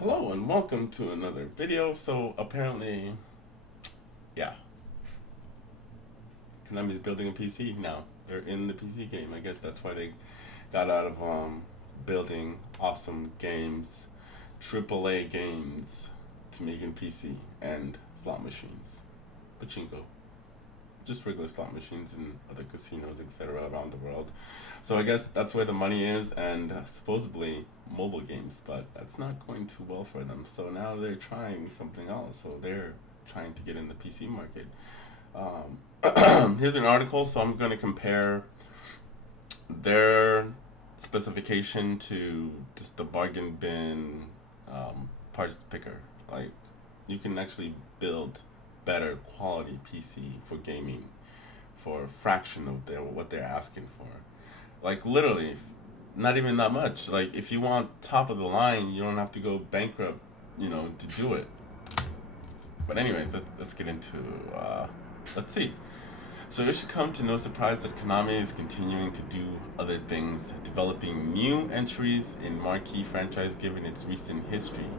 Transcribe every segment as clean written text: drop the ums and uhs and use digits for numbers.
Hello and welcome to another video. So apparently, yeah, Konami's building a PC now. They're in the PC game. I guess that's why they got out of building awesome games, AAA games, to making PC and slot machines, pachinko, just regular slot machines and other casinos, etc. around the world. So I guess that's where the money is, and supposedly mobile games, but that's not going too well for them. So now they're trying something else. So they're trying to get in the PC market. Here's an article. So I'm going to compare their specification to just the bargain bin parts picker. Like, you can actually build better quality PC for gaming for a fraction of what they're asking for. Like, literally, not even that much. Like, if you want top of the line, you don't have to go bankrupt, to do it. But anyways, let's get into let's see. So it should come to no surprise that Konami is continuing to do other things, developing new entries in marquee franchise given its recent history.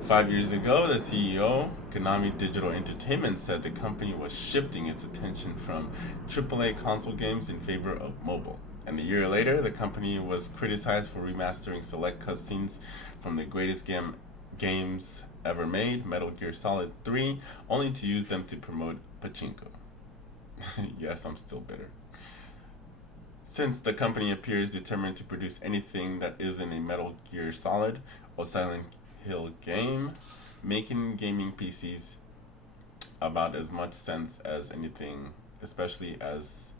5 years ago, the CEO, Konami Digital Entertainment, said the company was shifting its attention from AAA console games in favor of mobile. And a year later, the company was criticized for remastering select cutscenes from the greatest games ever made, Metal Gear Solid 3, only to use them to promote pachinko. Yes, I'm still bitter. Since the company appears determined to produce anything that isn't a Metal Gear Solid or Silent Hill game, making gaming PCs about as much sense as anything, especially as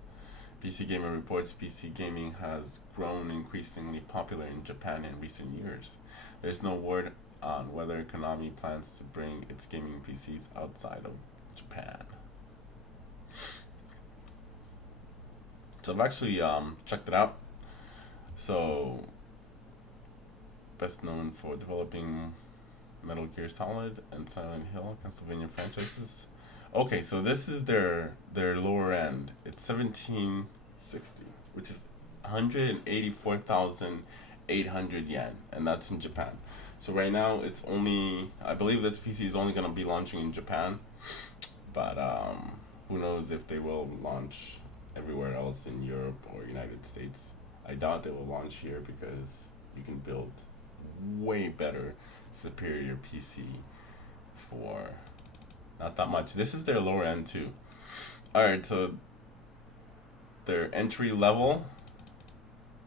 PC Gamer reports PC gaming has grown increasingly popular in Japan in recent years. There's no word on whether Konami plans to bring its gaming PCs outside of Japan. So I've actually checked it out. So, best known for developing Metal Gear Solid and Silent Hill, Castlevania franchises. Okay, so this is their lower end. It's 1760, which is 184,800 yen, and that's in Japan. So right now it's only, I believe this PC is only gonna be launching in Japan, but who knows if they will launch everywhere else in Europe or United States. I doubt they will launch here because you can build way better, superior PC for not that much. This is their lower end too. Alright, so their entry level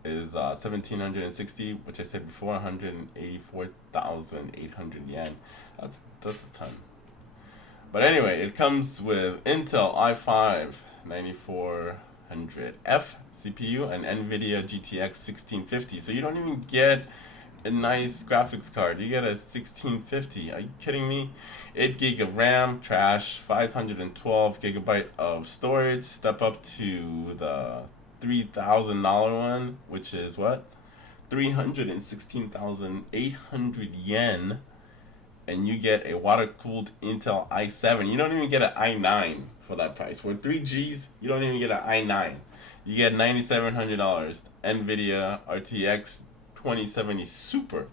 is 1760, which I said before, 184,800 yen. That's a ton. But anyway, it comes with Intel i5 9400F CPU and NVIDIA GTX 1650. So you don't even get a nice graphics card. You get a 1650. Are you kidding me? 8 gig of RAM, trash. 512 gigabyte of storage. Step up to the $3,000 one, which is what? 316,800 yen. And you get a water-cooled Intel i7. You don't even get an i9 for that price. For 3Gs, you don't even get an i9. You get $9,700. NVIDIA RTX 2070 Super.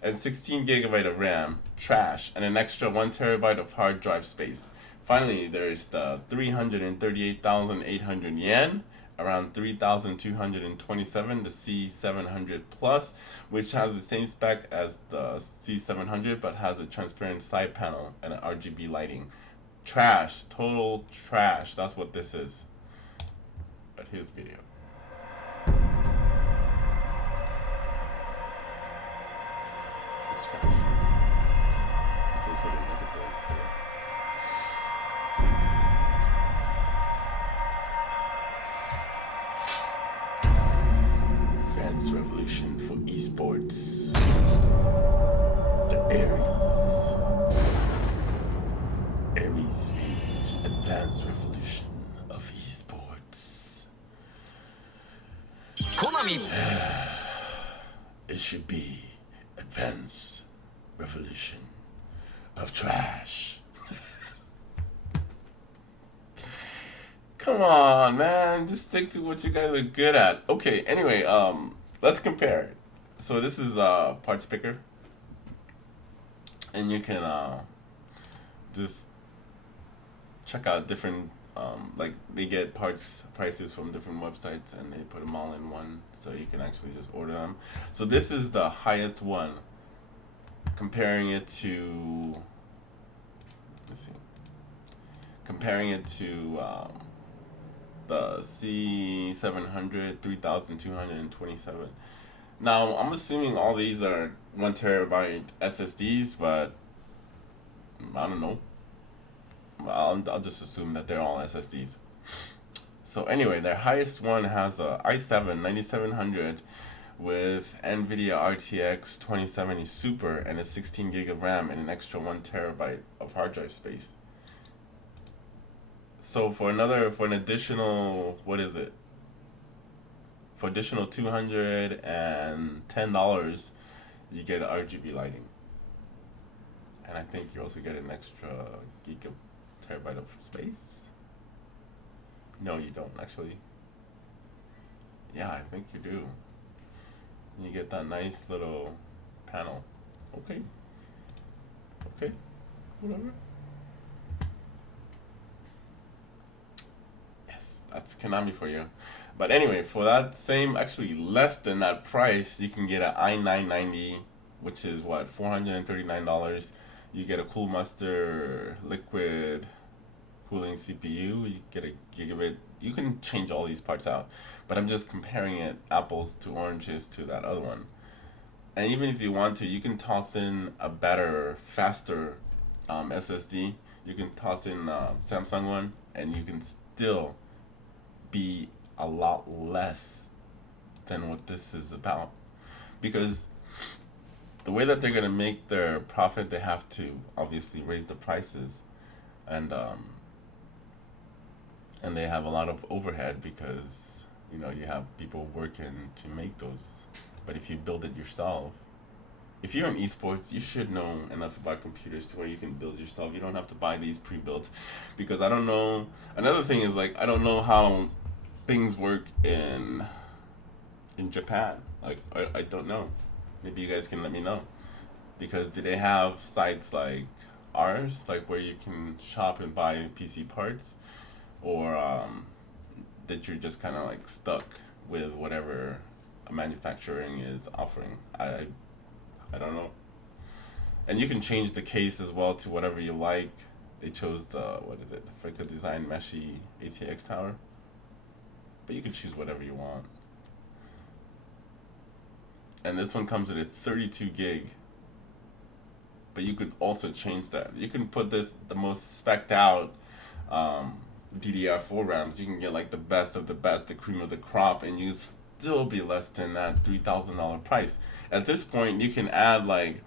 And 16 gigabyte of RAM, trash. And an extra 1 terabyte of hard drive space. Finally, there's the 338,800 yen, around 3,227, the C700 Plus, which has the same spec as the C700 but has a transparent side panel and an RGB lighting. Trash, total trash. That's what this is. But here's the video. It's trash. Okay, so they make it very clear. Advanced revolution for esports. The Aries advanced revolution of esports. Konami. It should be advanced revolution of trash. Come on, man. Just stick to what you guys are good at. Okay, anyway, let's compare. So this is parts picker. and you can just check out different like they get parts prices from different websites and they put them all in one, so you can actually just order them. So this is the highest one, comparing it to, let's see, comparing it to the C700 3227. Now I'm assuming all these are 1 terabyte SSDs, but I don't know. I'll just assume that they're all SSDs. So anyway, their highest one has a i7 9700 with NVIDIA RTX 2070 Super and a 16 gig of RAM and an extra 1 terabyte of hard drive space. So for an additional, what is it? For additional $210, you get RGB lighting, and I think you also get an extra terabyte of space. No, you don't actually. Yeah, I think you do. And you get that nice little panel. Okay. Okay. Whatever. Yes, that's Konami for you. But anyway, for that same, actually less than that price, you can get an i990, which is what, $439. You get a Cool Master liquid cooling CPU. You get a gigabit. You can change all these parts out, but I'm just comparing it apples to oranges to that other one. And even if you want to, you can toss in a better, faster SSD. You can toss in Samsung one, and you can still be a lot less than what this is about. Because the way that they're gonna make their profit, they have to obviously raise the prices, and they have a lot of overhead because you have people working to make those. But if you build it yourself, if you're in esports, you should know enough about computers to where you can build yourself. You don't have to buy these pre-built, because I don't know. Another thing is, like, I don't know how things work in Japan. Like, I don't know. Maybe you guys can let me know. Because do they have sites like ours, like where you can shop and buy PC parts, or that you're just kind of like stuck with whatever manufacturing is offering? I don't know. And you can change the case as well to whatever you like. They chose the, what is it, the Fricka Design Meshy ATX tower. But you can choose whatever you want. And this one comes with a 32 gig. But you could also change that. You can put this, the most specced out DDR4 RAMs. You can get like the best of the best, the cream of the crop, and you still be less than that $3,000 price. At this point, you can add like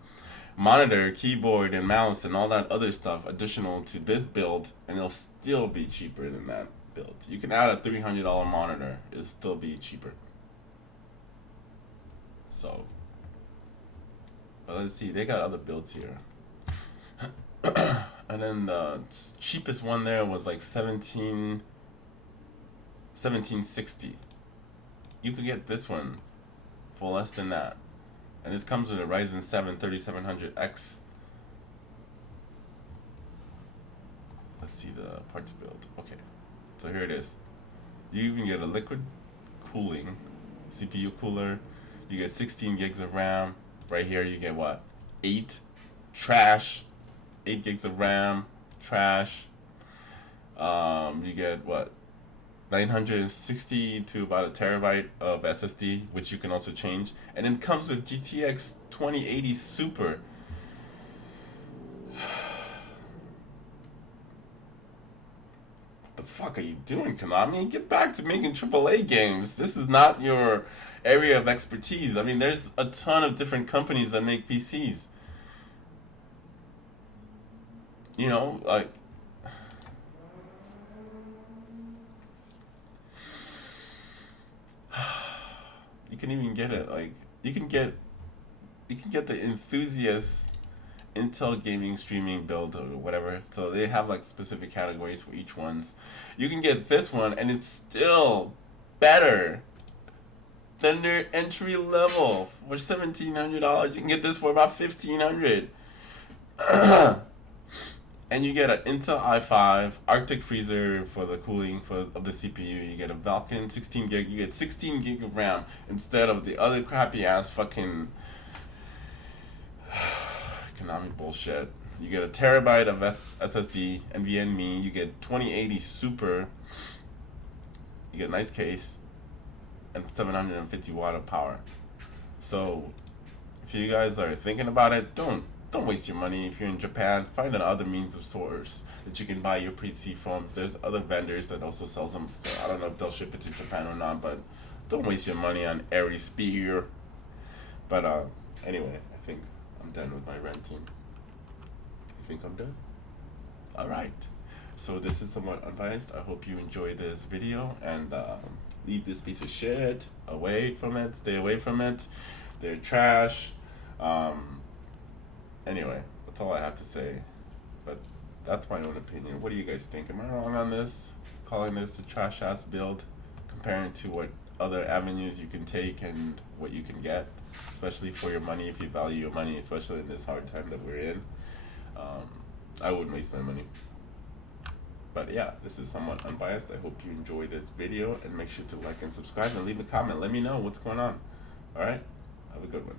monitor, keyboard, and mouse, and all that other stuff additional to this build, and it'll still be cheaper than that build. You can add a $300 monitor, it'll still be cheaper. So, but let's see, they got other builds here. And then the cheapest one there was like 1760. You could get this one for less than that. And this comes with a Ryzen 7 3700X. Let's see the part to build. Okay, so here it is. You even get a liquid cooling CPU cooler. You get 16 gigs of RAM. Right here you get what? 8 trash. 8 gigs of RAM, trash. You get what? 960 to about a terabyte of SSD, which you can also change. And it comes with GTX 2080 Super. What the fuck are you doing, Konami? Get back to making AAA games. This is not your area of expertise. I mean, there's a ton of different companies that make PCs. Like, you can even get it. Like, you can get the enthusiast Intel gaming streaming build or whatever. So they have like specific categories for each ones. You can get this one, and it's still better than their entry level for $1,700. You can get this for about $1,500. And you get an Intel i5 Arctic freezer for the cooling of the CPU. You get a Vulkan 16 gig. You get 16 gig of RAM instead of the other crappy ass fucking Konami bullshit. You get a terabyte of SSD, NVMe. You get 2080 Super. You get a nice case and 750 watt of power. So, if you guys are thinking about it, don't waste your money. If you're in Japan, find another means of source that you can buy your PC from. There's other vendors that also sells them. So I don't know if they'll ship it to Japan or not, but don't waste your money on Airy Spear. But anyway, I think I'm done with my ranting. You think I'm done? All right. So this is somewhat unbiased. I hope you enjoyed this video and leave this piece of shit away from it. Stay away from it. They're trash. Anyway, that's all I have to say. But that's my own opinion. What do you guys think? Am I wrong on this? Calling this a trash ass build, comparing to what other avenues you can take and what you can get, especially for your money, if you value your money, especially in this hard time that we're in. I wouldn't waste my money. But yeah, this is somewhat unbiased. I hope you enjoyed this video and make sure to like and subscribe and leave a comment. Let me know what's going on. Alright? Have a good one.